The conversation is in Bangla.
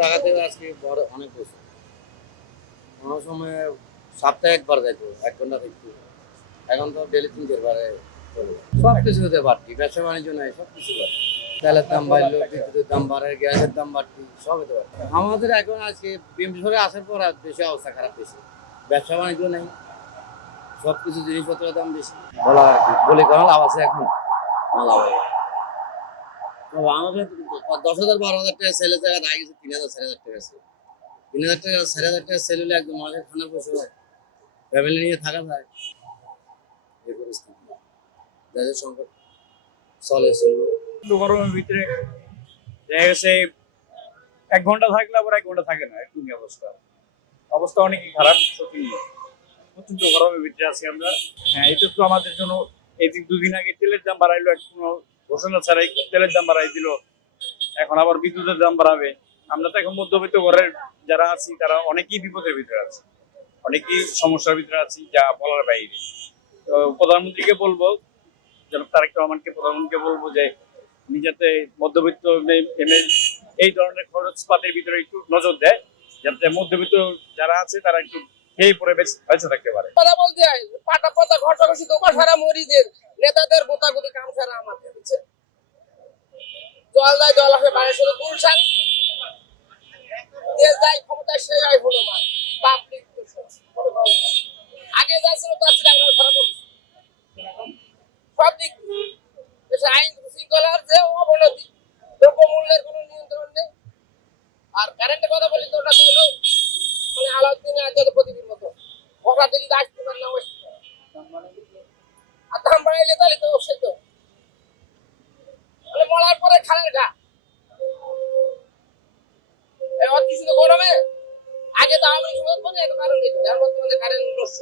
ঢাকা থেকে আজকে বড় অনেক বছর কোনো সময় সপ্তাহে একবার যাইতো 1 ঘন্টা থাকতো। এখন তো ডেলি 3-4 বারে চলে। সব কিছুতে বাড়তি, ব্যবসা বাণিজ্য নাই, সব কিছু বাড়তি। তেলের দাম বাড়লো, বিদ্যুতের দাম বাড়ে, গ্যাসের দাম বাড়তি, সবই তো বাড়তি। আমাদের এখন আজকে বিএমপি সরে আসার পর আর বেশি অবস্থা খারাপ বেশি। ব্যবসা বাণিজ্য নেই, সব কিছু জিনিসপত্রের দাম বেশি। বলা আর কি, বলে কোনো লাভ আছে এখন? কোনো লাভ হবে না। তো আমাদের 10,000-12,000 টাকা সেলের জায়গায় আগে গেছে 3,000-4,000 টাকা সেল। 3,000 টাকা 4,000 টাকা সেল হলে একদম মাসের খানা পয়সা হয়, ফ্যামিলি নিয়ে থাকা যায়। এই পরিস্থিতি যাদের সংকট চলবে। একটু গরমের ভিতরে দেখা গেছে 1 ঘন্টা থাকলে আবার 1 ঘন্টা থাকে না, এরকমই অবস্থা। অবস্থা অনেকই খারাপ সত্যি। প্রচন্ড গরমের ভিতরে আছি আমরা। হ্যাঁ, এটা তো আমাদের জন্য এই যে 2 দিন আগে তেলের দাম বাড়াইলো, কোনো ঘোষণা ছাড়াই তেলের দাম বাড়াই দিল। এখন আবার বিদ্যুতের দাম বাড়াবে। আমরা তো এখন মধ্যবিত্ত ঘরের যারা আছি তারা অনেকেই বিপদের ভিতরে আছে, অনেকেই সমস্যার ভিতরে আছি যা বলার বাইরে। তো প্রধানমন্ত্রীকে বলবো, জনাব তারেক রহমানকে, প্রধানমন্ত্রীকে বলবো যে উনি যাতে মধ্যবিত্ত এই ধরনের খরচপাতির ভিতরে একটু নজর দেয়, যাতে মধ্যবিত্ত যারা আছে তারা একটু খেয়ে পরে বেঁচে থাকতে পারে। কথা বলতে হয় পাটা পাতা ঘষাঘষি দোকান সারা মরিদের নেতাদের গোতাগুতি কাম সারা আমাদের বুঝছে। জল দেয়, জল আসে, বাইরে শুধু গুলশান দেশ যায় ক্ষমতায়, সে যায় হনুমান পাবলিক। আগে যা ছিল তার ছিল আমরা খারাপ সব দিক দেশে আইন শৃঙ্খলার যে অবনতি, দ্রব্যমূল্যের কোনো নিয়ন্ত্রণ নেই। আর কারেন্টের কথা বলি তো ওটা তো হলো মানে আলাউদ্দিন আজাদ প্রতিদিন মতো ওটা দিন আসতে পারে না, আর দাম বাড়াইলে তাহলে তো অবশ্যই তো মানে মলার পরে খালের ঘা অতি শুধু গরমে আগে তো আওয়ামী লীগ সময় এত কারণ দিত, আর বর্তমানে কারেন্ট নষ্ট